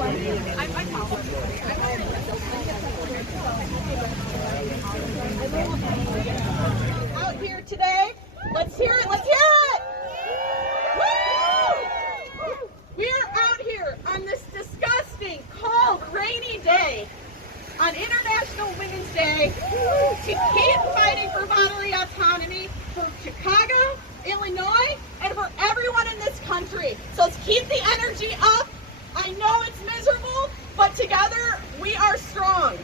Out here today, let's hear it, let's hear it! Woo! We are out here on this disgusting, cold, rainy day, on International Women's Day, to keep fighting for bodily autonomy for Chicago, Illinois, and for everyone in this country. So let's keep the energy up. I know it's miserable, but together we are strong.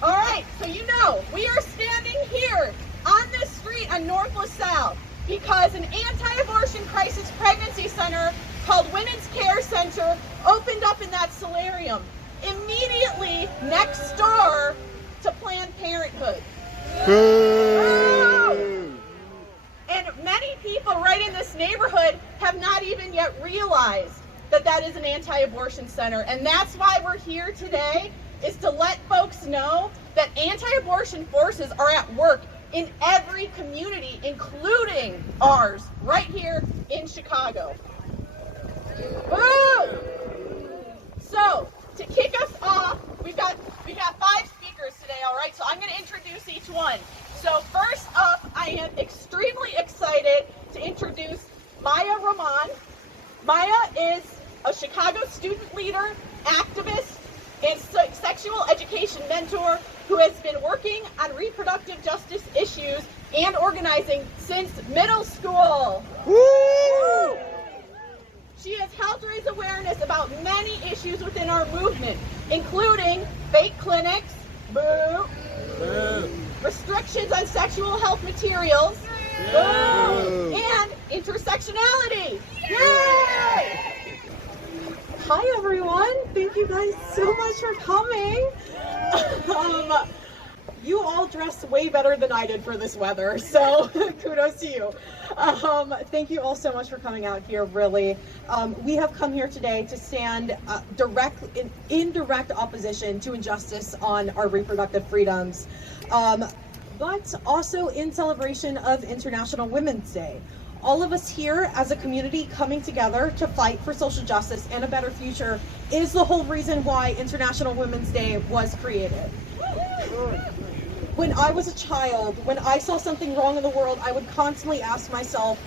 All right, so you know, we are standing here on this street on North LaSalle because an anti-abortion crisis pregnancy center called Women's Care Center opened up in that solarium, immediately next door to Planned Parenthood. And many people right in this neighborhood have not even yet realized that that is an anti-abortion center. And that's why we're here today, is to let folks know that anti-abortion forces are at work in every community, including ours, right here in Chicago. Woo! So, to kick us off, we've got 5 speakers today, all right? So I'm going to introduce each one. So first up, I am extremely excited to introduce Maya Rahman. Maya is a Chicago student leader, activist, and sexual education mentor who has been working on reproductive justice issues and organizing since middle school. Woo! She has helped raise awareness about many issues within our movement, including fake clinics, boo, boo, restrictions on sexual health materials, boo, and intersectionality. Yay! Hi everyone, thank you guys so much for coming. You all dressed way better than I did for this weather, so kudos to you. Thank you all so much for coming out here, really. We have come here today to stand in direct opposition to injustice on our reproductive freedoms, but also in celebration of International Women's Day. All of us here as a community coming together to fight for social justice and a better future is the whole reason why International Women's Day was created. When I was a child, when I saw something wrong in the world, I would constantly ask myself,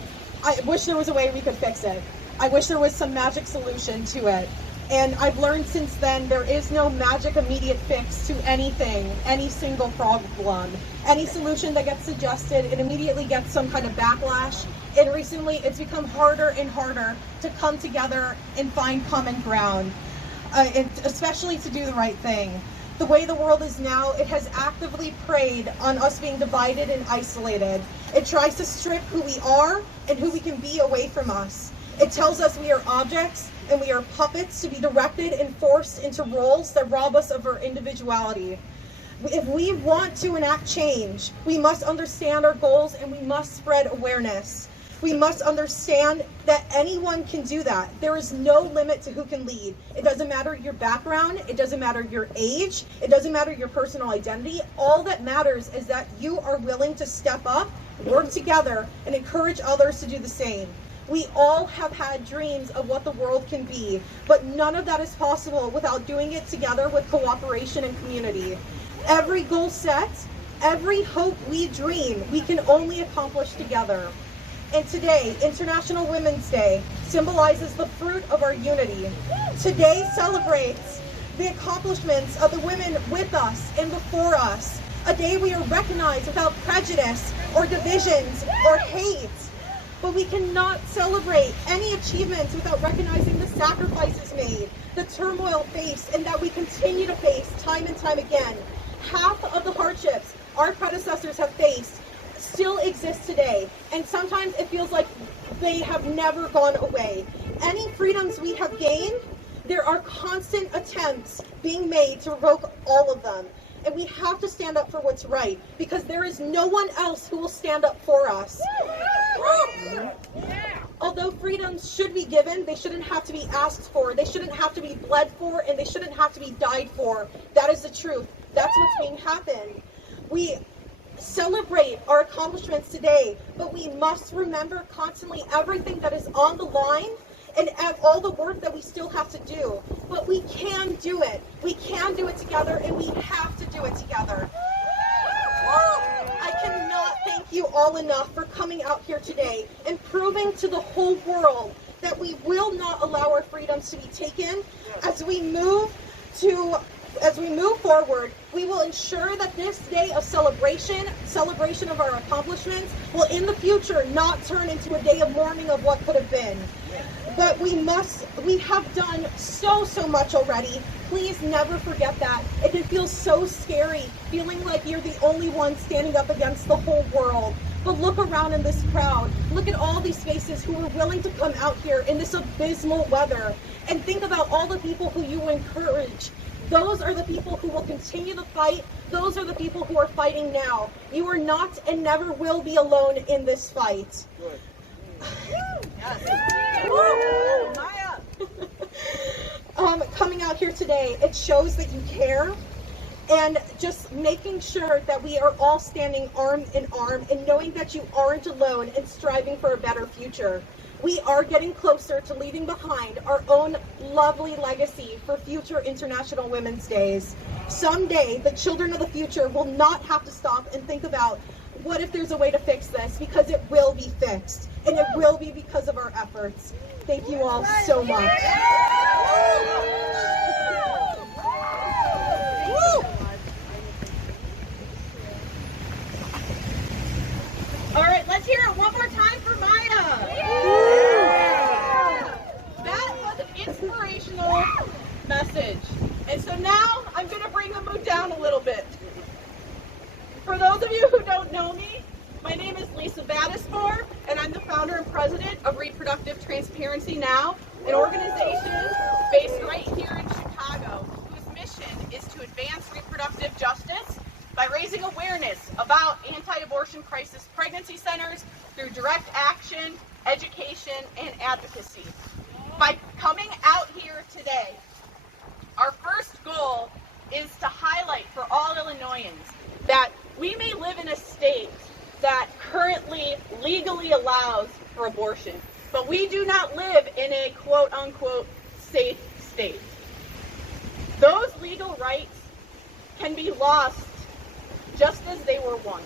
I wish there was a way we could fix it. I wish there was some magic solution to it. And I've learned since then there is no magic immediate fix to anything, any single problem. Any solution that gets suggested, it immediately gets some kind of backlash. And recently it's become harder and harder to come together and find common ground, especially to do the right thing. The way the world is now, it has actively preyed on us being divided and isolated. It tries to strip who we are and who we can be away from us. It tells us we are objects and we are puppets to be directed and forced into roles that rob us of our individuality. If we want to enact change, we must understand our goals and we must spread awareness. We must understand that anyone can do that. There is no limit to who can lead. It doesn't matter your background, it doesn't matter your age, it doesn't matter your personal identity. All that matters is that you are willing to step up, work together, and encourage others to do the same. We all have had dreams of what the world can be, but none of that is possible without doing it together with cooperation and community. Every goal set, every hope we dream, we can only accomplish together. And today, International Women's Day, symbolizes the fruit of our unity. Today celebrates the accomplishments of the women with us and before us. A day we are recognized without prejudice or divisions or hate. But we cannot celebrate any achievements without recognizing the sacrifices made, the turmoil faced, and that we continue to face time and time again. Half of the hardships our predecessors have faced still exist today, and sometimes it feels like they have never gone away. Any freedoms we have gained, there are constant attempts being made to revoke all of them. And we have to stand up for what's right, because there is no one else who will stand up for us. Although freedoms should be given, they shouldn't have to be asked for, they shouldn't have to be bled for, and they shouldn't have to be died for. That is the truth. That's what's being happened. We celebrate our accomplishments today, but we must remember constantly everything that is on the line and all the work that we still have to do. But we can do it. We can do it together, and we have to do it together. I cannot thank you all enough for coming out here today and proving to the whole world that we will not allow our freedoms to be taken. As we move forward, we will ensure that this day of celebration of our accomplishments, will in the future not turn into a day of mourning of what could have been. But we have done so much already. Please never forget that. It can feel so scary, feeling like you're the only one standing up against the whole world. But look around in this crowd. Look at all these faces who are willing to come out here in this abysmal weather. And think about all the people who you encourage. Those are the people who will continue the fight. Those are the people who are fighting now. You are not and never will be alone in this fight. Good. Coming out here today, it shows that you care, and just making sure that we are all standing arm in arm and knowing that you aren't alone and striving for a better future. We are getting closer to leaving behind our own lovely legacy for future International Women's Days. Someday, the children of the future will not have to stop and think about, what if there's a way to fix this? Because it will be fixed, and it will be because of our efforts. Thank you all so much. All right, let's hear it one more time for Maya. That was an inspirational message. And so now I'm going to bring the mood down a little bit. For those of you who don't know me, my name is Lisa Battismore, and I'm the founder and president of Reproductive Transparency Now, an organization based right here in Chicago, whose mission is to advance reproductive justice by raising awareness about anti-abortion crisis pregnancy centers through direct action, education, and advocacy. By coming out here today, our first goal is to highlight for all Illinoisans that we may live in a state that currently legally allows for abortion, but we do not live in a quote-unquote safe state. Those legal rights can be lost just as they were won.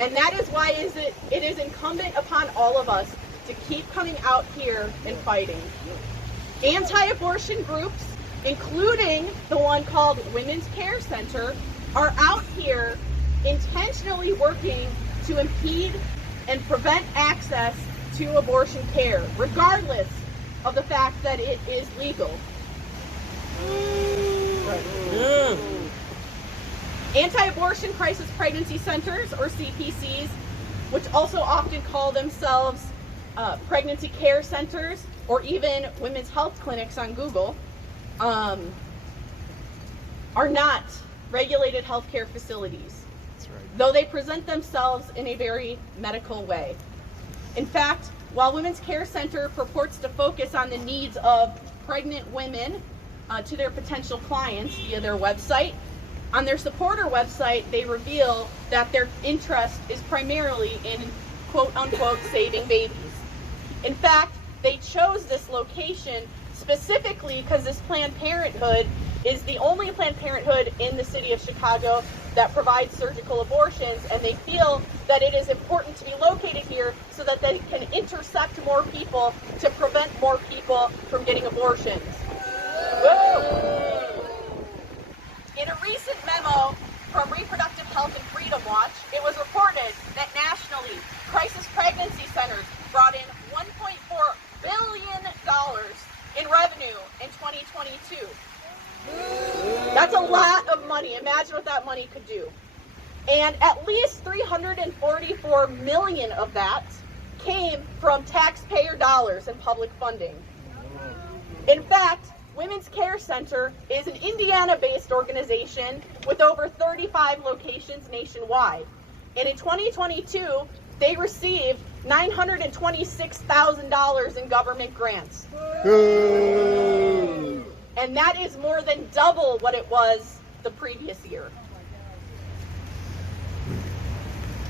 And that is why it is incumbent upon all of us to keep coming out here and fighting. Anti-abortion groups, including the one called Women's Care Center, are out here intentionally working to impede and prevent access to abortion care, regardless of the fact that it is legal. Yeah. Anti-abortion crisis pregnancy centers, or CPCs, which also often call themselves pregnancy care centers, or even women's health clinics on Google, are not regulated healthcare facilities, though they present themselves in a very medical way. In fact, while Women's Care Center purports to focus on the needs of pregnant women to their potential clients via their website, on their supporter website, they reveal that their interest is primarily in quote-unquote saving babies. In fact, they chose this location specifically because this Planned Parenthood is the only Planned Parenthood in the city of Chicago that provides surgical abortions, and they feel that it is important to be located here so that they can intercept more people to prevent more people from getting abortions. Woo! In a recent memo from Reproductive Health and Freedom Watch, it was reported that nationally, crisis pregnancy centers brought in $1.4 billion in revenue in 2022. That's a lot of money. Imagine what that money could do. And at least $344 million of that came from taxpayer dollars and public funding. In fact, Women's Care Center is an Indiana-based organization with over 35 locations nationwide. And in 2022, they received $926,000 in government grants. And that is more than double what it was the previous year.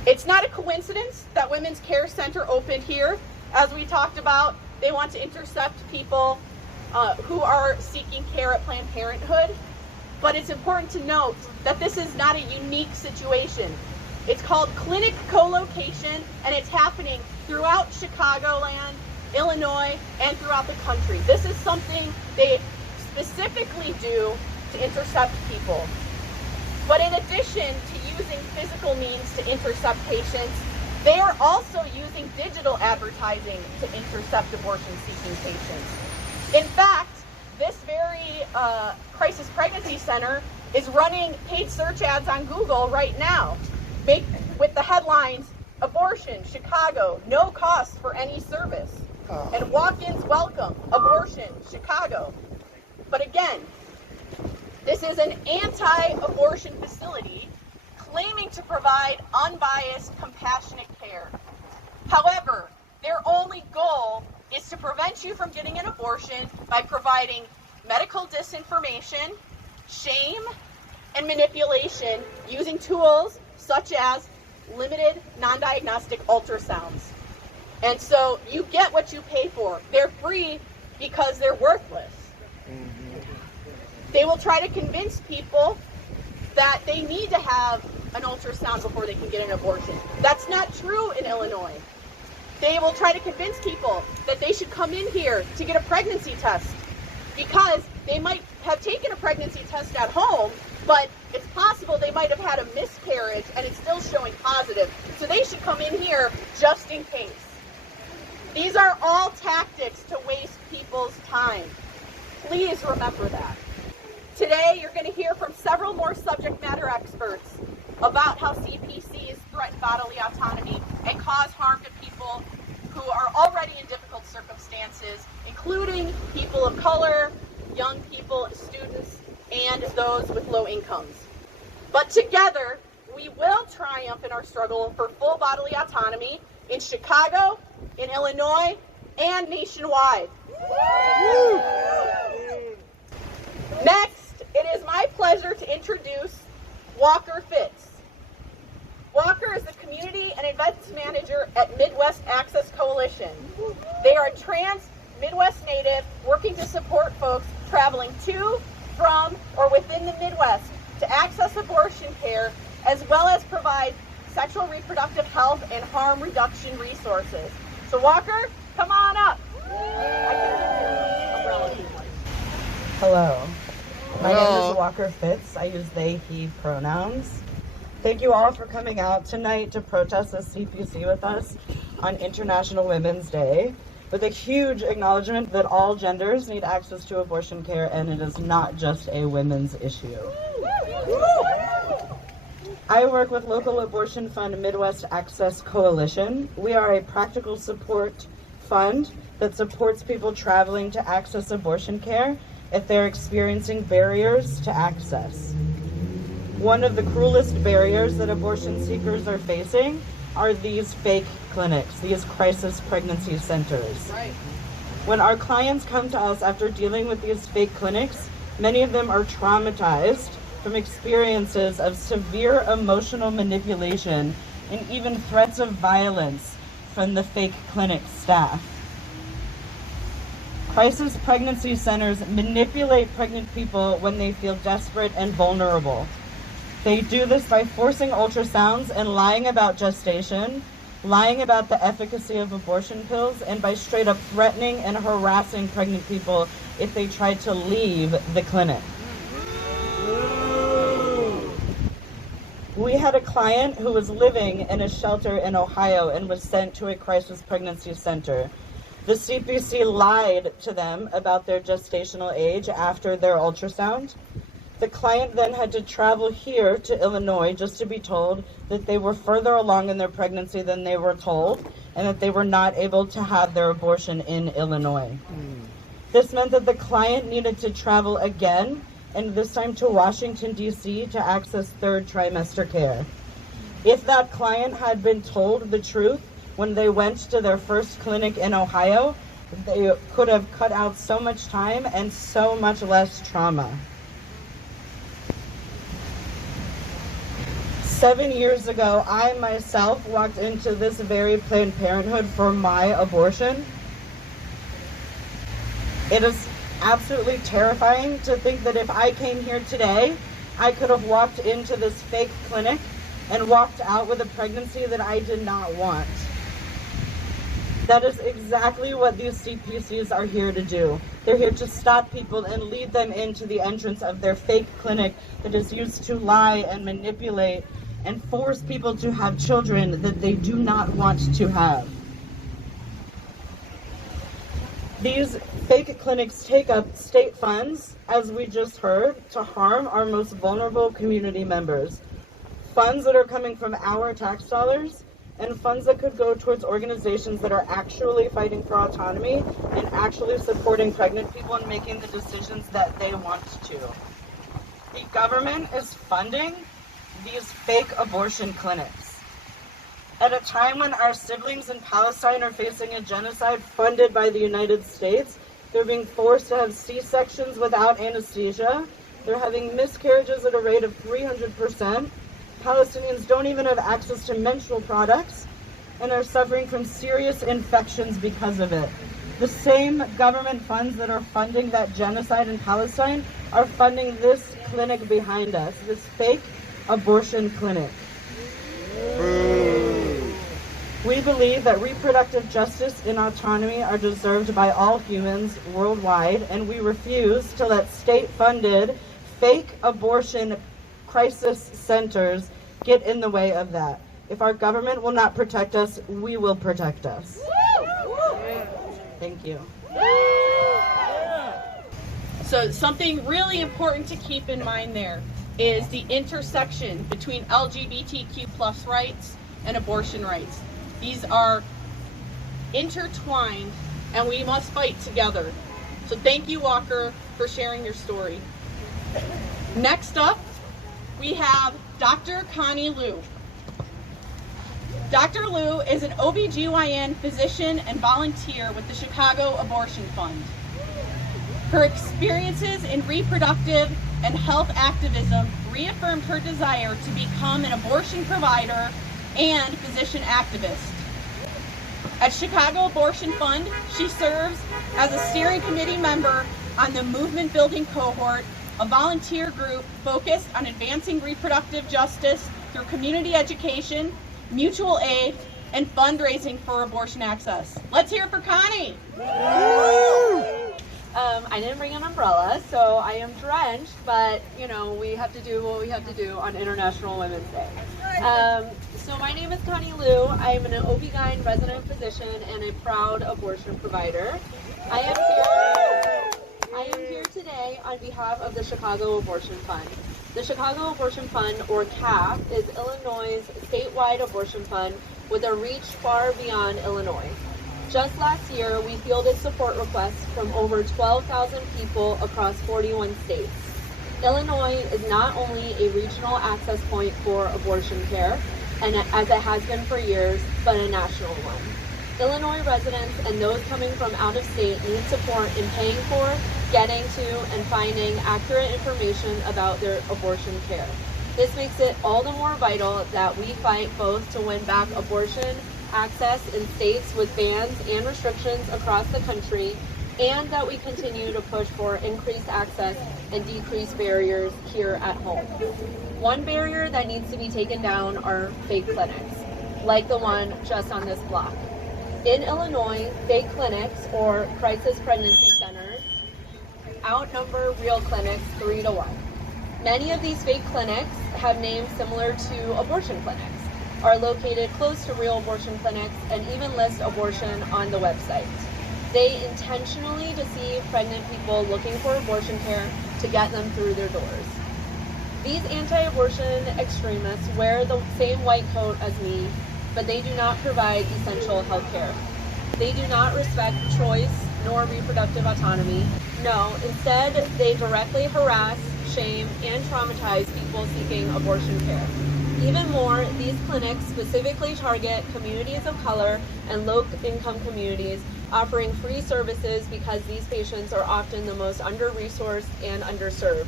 It's not a coincidence that Women's Care Center opened here, as we talked about, they want to intercept people who are seeking care at Planned Parenthood. But it's important to note that this is not a unique situation. It's called clinic co-location, and it's happening throughout Chicagoland, Illinois, and throughout the country. This is something they specifically do to intercept people. But in addition to using physical means to intercept patients, they are also using digital advertising to intercept abortion-seeking patients. In fact, this very crisis pregnancy center is running paid search ads on Google right now, with the headlines, "Abortion, Chicago, no cost for any service." And walk-ins welcome, abortion, Chicago. But again, this is an anti-abortion facility claiming to provide unbiased, compassionate care. However, their only goal is to prevent you from getting an abortion by providing medical disinformation, shame, and manipulation using tools such as limited non-diagnostic ultrasounds. And so you get what you pay for. They're free because they're worthless. They will try to convince people that they need to have an ultrasound before they can get an abortion. That's not true in Illinois. They will try to convince people that they should come in here to get a pregnancy test because they might have taken a pregnancy test at home, but it's possible they might have had a miscarriage and it's still showing positive. So they should come in here just in case. These are all tactics to waste people's time. Please remember that. Today, you're going to hear from several more subject matter experts about how CPCs threaten bodily autonomy and cause harm to people who are already in difficult circumstances, including people of color, young people, students, and those with low incomes. But together, we will triumph in our struggle for full bodily autonomy in Chicago, in Illinois, and nationwide. Next, it is my pleasure to introduce Walker Fitz. Walker is the Community and Events Manager at Midwest Access Coalition. They are a trans Midwest native working to support folks traveling to, from, or within the Midwest to access abortion care, as well as provide sexual reproductive health and harm reduction resources. So Walker, come on up. Hello. My name is Walker Fitz. I use they, he pronouns. Thank you all for coming out tonight to protest the CPC with us on International Women's Day, with a huge acknowledgement that all genders need access to abortion care and it is not just a women's issue. I work with local abortion fund Midwest Access Coalition. We are a practical support fund that supports people traveling to access abortion care if they're experiencing barriers to access. One of the cruelest barriers that abortion seekers are facing are these fake clinics, these crisis pregnancy centers. Right. When our clients come to us after dealing with these fake clinics, many of them are traumatized from experiences of severe emotional manipulation and even threats of violence from the fake clinic staff. Crisis pregnancy centers manipulate pregnant people when they feel desperate and vulnerable. They do this by forcing ultrasounds and lying about gestation, lying about the efficacy of abortion pills, and by straight up threatening and harassing pregnant people if they try to leave the clinic. We had a client who was living in a shelter in Ohio and was sent to a crisis pregnancy center. The CPC lied to them about their gestational age after their ultrasound. The client then had to travel here to Illinois just to be told that they were further along in their pregnancy than they were told and that they were not able to have their abortion in Illinois. This meant that the client needed to travel again, and this time to Washington, D.C. to access third trimester care. If that client had been told the truth when they went to their first clinic in Ohio, they could have cut out so much time and so much less trauma. 7 years ago, I myself walked into this very Planned Parenthood for my abortion. It is absolutely terrifying to think that if I came here today, I could have walked into this fake clinic and walked out with a pregnancy that I did not want. That is exactly what these CPCs are here to do. They're here to stop people and lead them into the entrance of their fake clinic that is used to lie and manipulate and force people to have children that they do not want to have. These fake clinics take up state funds, as we just heard, to harm our most vulnerable community members. Funds that are coming from our tax dollars, and funds that could go towards organizations that are actually fighting for autonomy and actually supporting pregnant people and making the decisions that they want to. The government is funding these fake abortion clinics. At a time when our siblings in Palestine are facing a genocide funded by the United States, they're being forced to have C-sections without anesthesia. They're having miscarriages at a rate of 300%. Palestinians don't even have access to menstrual products and are suffering from serious infections because of it. The same government funds that are funding that genocide in Palestine are funding this clinic behind us, this fake abortion clinic. We believe that reproductive justice and autonomy are deserved by all humans worldwide, and we refuse to let state-funded fake abortion crisis centers get in the way of that. If our government will not protect us, we will protect us. Thank you. So something really important to keep in mind there is the intersection between LGBTQ plus rights and abortion rights. These are intertwined and we must fight together. So thank you, Walker, for sharing your story. Next up, we have Dr. Connie Liu. Dr. Liu is an OBGYN physician and volunteer with the Chicago Abortion Fund. Her experiences in reproductive and health activism reaffirmed her desire to become an abortion provider and physician activist. At Chicago Abortion Fund, she serves as a steering committee member on the Movement Building Cohort, a volunteer group focused on advancing reproductive justice through community education, mutual aid, and fundraising for abortion access. Let's hear it for Connie. I didn't bring an umbrella, so I am drenched, but you know, we have to do what we have to do on International Women's Day. So my name is Connie Liu. I am an OB-GYN resident physician and a proud abortion provider. I am here today on behalf of the Chicago Abortion Fund. The Chicago Abortion Fund, or CAF, is Illinois' statewide abortion fund with a reach far beyond Illinois. Just last year, we fielded support requests from over 12,000 people across 41 states. Illinois is not only a regional access point for abortion care, and as it has been for years, but a national one. Illinois residents and those coming from out of state need support in paying for, getting to, and finding accurate information about their abortion care. This makes it all the more vital that we fight both to win back abortion access in states with bans and restrictions across the country, and that we continue to push for increased access and decreased barriers here at home. One barrier that needs to be taken down are fake clinics, like the one just on this block. In Illinois, fake clinics, or crisis pregnancy centers, outnumber real clinics 3 to 1. Many of these fake clinics have names similar to abortion clinics, are located close to real abortion clinics, and even list abortion on the website. They intentionally deceive pregnant people looking for abortion care to get them through their doors. These anti-abortion extremists wear the same white coat as me, but they do not provide essential health care. They do not respect choice nor reproductive autonomy. No, instead, they directly harass, shame, and traumatize people seeking abortion care. Even more, these clinics specifically target communities of color and low-income communities, offering free services because these patients are often the most under-resourced and underserved.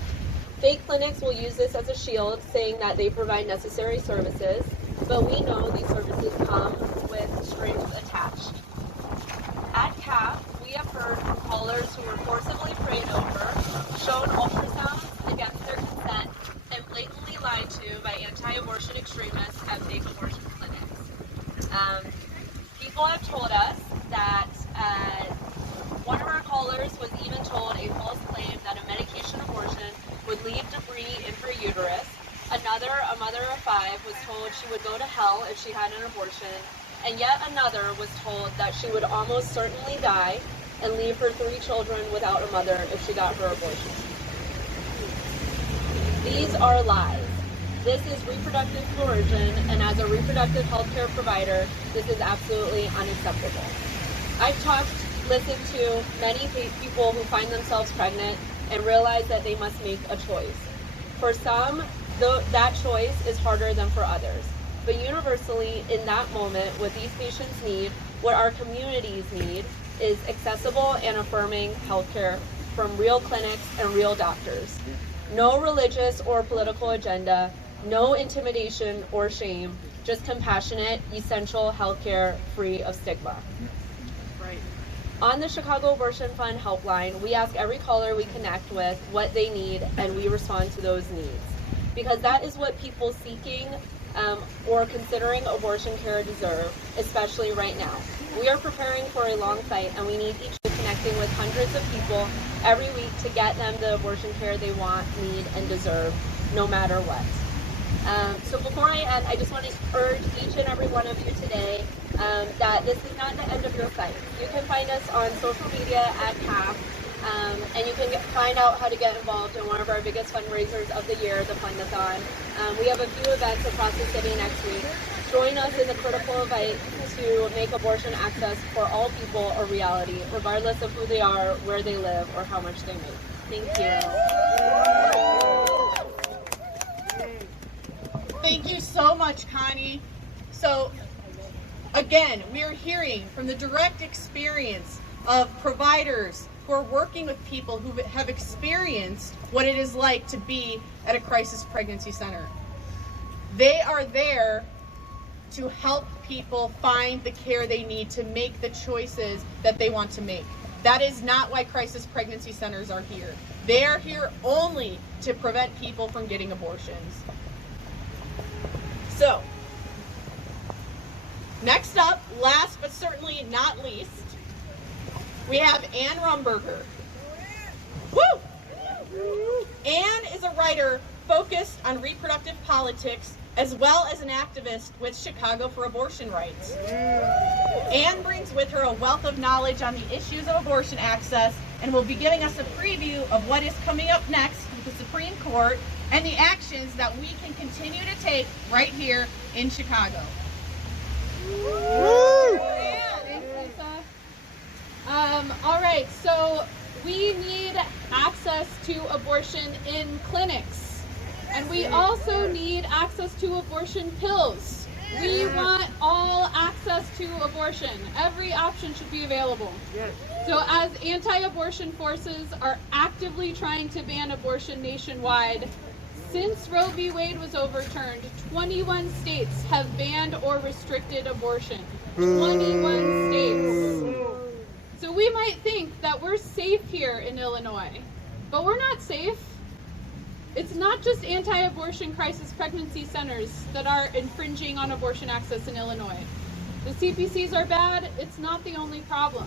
Fake clinics will use this as a shield, saying that they provide necessary services, but we know these services come with strings attached. At CAF, we have heard from callers who report shown ultrasounds against their consent, and blatantly lied to by anti-abortion extremists at big abortion clinics. People have told us that one of our callers was even told a false claim that a medication abortion would leave debris in her uterus. Another, a mother of 5, was told she would go to hell if she had an abortion. And yet another was told that she would almost certainly die and leave her 3 children without a mother if she got her abortion. These are lies. This is reproductive coercion, and as a reproductive healthcare provider, this is absolutely unacceptable. I've listened to many people who find themselves pregnant and realize that they must make a choice. For some, that choice is harder than for others. But universally, in that moment, what these patients need, what our communities need, is accessible and affirming healthcare from real clinics and real doctors. No religious or political agenda, no intimidation or shame, just compassionate, essential healthcare free of stigma. Right. On the Chicago Abortion Fund helpline, we ask every caller we connect with what they need, and we respond to those needs. Because that is what people seeking or considering abortion care deserve, especially right now. We are preparing for a long fight, and we need each week connecting with hundreds of people every week to get them the abortion care they want, need, and deserve, no matter what. So before I end, I just want to urge each and every one of you today that this is not the end of your fight. You can find us on social media at CAF, and you can find out how to get involved in one of our biggest fundraisers of the year, the Fundathon. We have a few events across the city next week. Join us in the critical fight to make abortion access for all people a reality, regardless of who they are, where they live, or how much they make. Thank you. Thank you so much, Connie. So, again, we are hearing from the direct experience of providers who are working with people who have experienced what it is like to be at a crisis pregnancy center. They are there to help people find the care they need to make the choices that they want to make. That is not why crisis pregnancy centers are here. They are here only to prevent people from getting abortions. So, next up, last but certainly not least, we have Ann Rumberger. Woo! Ann is a writer focused on reproductive politics as well as an activist with Chicago for Abortion Rights. Ann brings with her a wealth of knowledge on the issues of abortion access and will be giving us a preview of what is coming up next with the Supreme Court and the actions that we can continue to take right here in Chicago. Thanks, Lisa. All right, so we need access to abortion in clinics, and we also need access to abortion pills. We want all access to abortion. Every option should be available. So as anti-abortion forces are actively trying to ban abortion nationwide, since Roe v. Wade was overturned, 21 states have banned or restricted abortion. 21 states. So we might think that we're safe here in Illinois, but we're not safe. It's not just anti-abortion crisis pregnancy centers that are infringing on abortion access in Illinois. The CPCs are bad. It's not the only problem.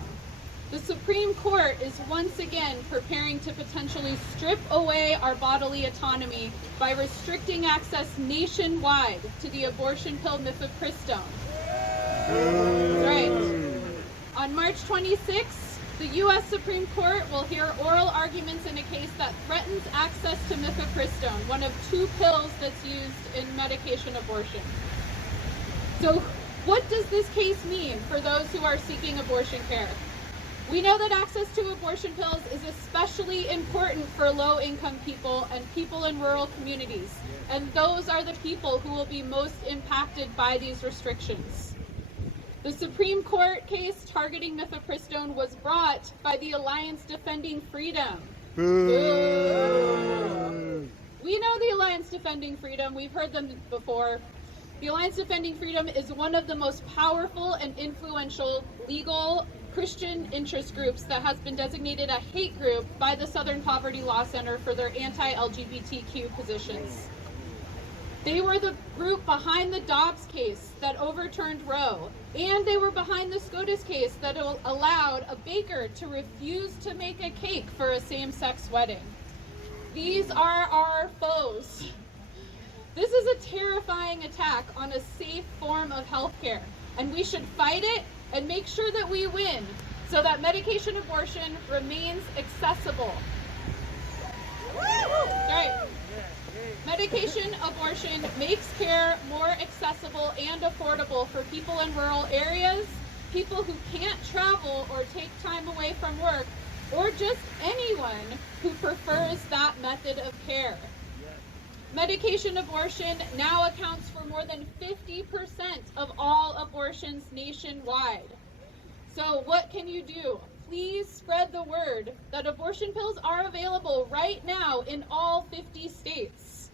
The Supreme Court is once again preparing to potentially strip away our bodily autonomy by restricting access nationwide to the abortion pill mifepristone. Right. On March 26th, the U.S. Supreme Court will hear oral arguments in a case that threatens access to mifepristone, one of 2 pills that's used in medication abortion. So what does this case mean for those who are seeking abortion care? We know that access to abortion pills is especially important for low-income people and people in rural communities, and those are the people who will be most impacted by these restrictions. The Supreme Court case targeting mifepristone was brought by the Alliance Defending Freedom. Boo. We know the Alliance Defending Freedom. We've heard them before. The Alliance Defending Freedom is one of the most powerful and influential legal Christian interest groups that has been designated a hate group by the Southern Poverty Law Center for their anti-LGBTQ positions. They were the group behind the Dobbs case that overturned Roe, and they were behind the SCOTUS case that allowed a baker to refuse to make a cake for a same-sex wedding. These are our foes. This is a terrifying attack on a safe form of healthcare, and we should fight it and make sure that we win so that medication abortion remains accessible. Right. Medication abortion makes care more accessible and affordable for people in rural areas, people who can't travel or take time away from work, or just anyone who prefers that method of care. Medication abortion now accounts for more than 50% of all abortions nationwide. So what can you do? Please spread the word that abortion pills are available right now in all 50 states.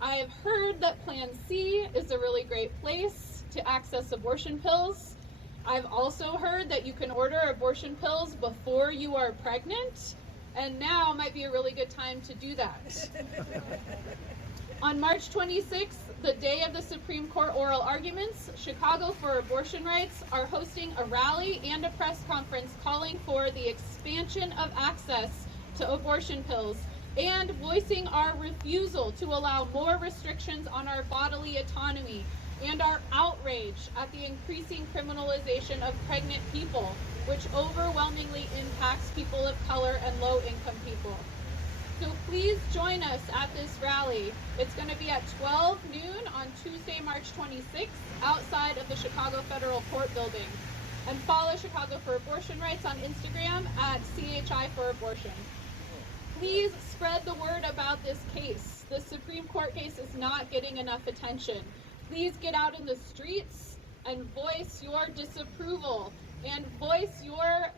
I have heard that Plan C is a really great place to access abortion pills. I've also heard that you can order abortion pills before you are pregnant, and now might be a really good time to do that. On March 26th, the day of the Supreme Court oral arguments, Chicago for Abortion Rights are hosting a rally and a press conference calling for the expansion of access to abortion pills and voicing our refusal to allow more restrictions on our bodily autonomy and our outrage at the increasing criminalization of pregnant people, which overwhelmingly impacts people of color and low-income people. So please join us at this rally. It's going to be at 12 noon on Tuesday, March 26th, outside of the Chicago Federal Court building. And follow Chicago for Abortion Rights on Instagram at CHI for Abortion. Please spread the word about this case. The Supreme Court case is not getting enough attention. Please get out in the streets and voice your disapproval and voice your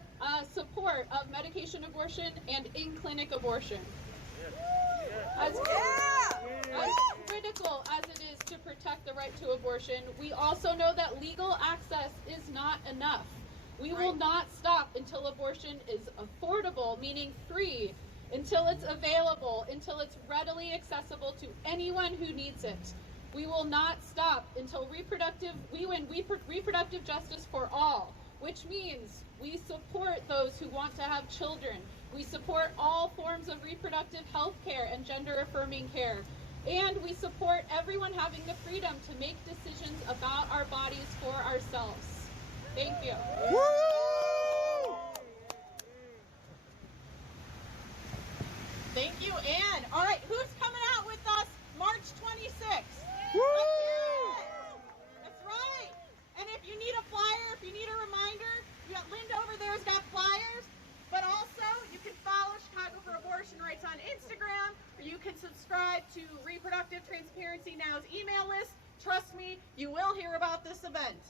support of medication abortion and in-clinic abortion. As critical as it is to protect the right to abortion, we also know that legal access is not enough. We will not stop until abortion is affordable, meaning free, until it's available, until it's readily accessible to anyone who needs it. We will not stop until we win reproductive justice for all, which means we support those who want to have children. We support all forms of reproductive health care and gender-affirming care. And we support everyone having the freedom to make decisions about our bodies for ourselves. Thank you. Woo! Thank you, Anne. All right, who's coming out with us March 26th? Woo! That's right. And if you need a flyer, if you need a reminder, you got Linda over there has got flyers. But also, you can follow Chicago for Abortion Rights on Instagram, or you can subscribe to Reproductive Transparency Now's email list. Trust me, you will hear about this event.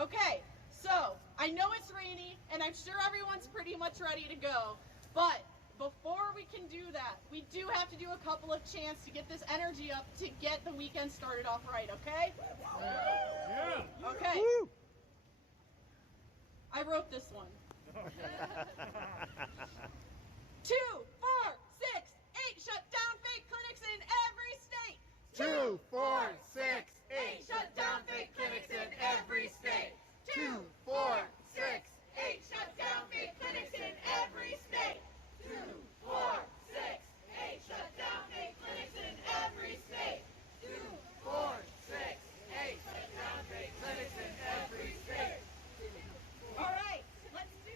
Okay, so I know it's rainy, and I'm sure everyone's pretty much ready to go. But before we can do that, we do have to do a couple of chants to get this energy up to get the weekend started off right, okay? Yeah. Okay. I wrote this one. 2, 4, 6, 8, shut down fake clinics in every state. 2, 4, 6, 8, shut down fake clinics in every state. 2, 4, 6, 8, shut down fake clinics in every state. 2, 4, 6, 8, shut down fake clinics in every state. 2, 4, 6, 8, shut down fake clinics in every state. All right, let's do.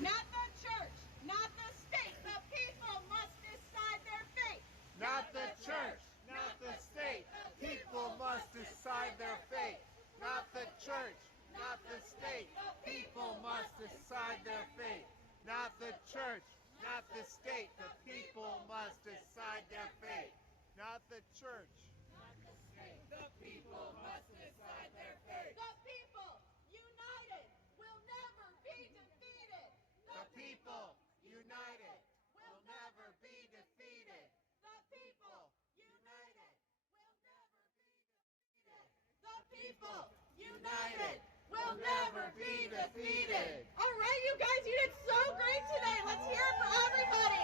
Not the church, not the state, the people must decide their fate. Not the church, not the state, the people must decide their fate. Not the church, not the state, the people must decide their fate. Not the church, not the state, the people must decide their fate. Not the church, not the state, the people must decide their fate. The people, united, will never be defeated. The people, united, will never be defeated. The people, United, will never be defeated. The people, united. united, we'll never be defeated. All right, you guys, you did so great today. Let's hear it for everybody.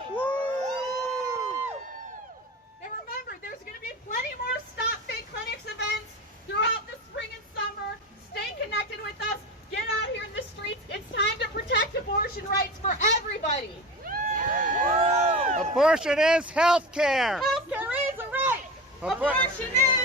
And remember, there's going to be plenty more Stop Fake Clinics events throughout the spring and summer. Stay connected with us. Get out here in the streets. It's time to protect abortion rights for everybody. Abortion is health care. Health care is a right. Abortion is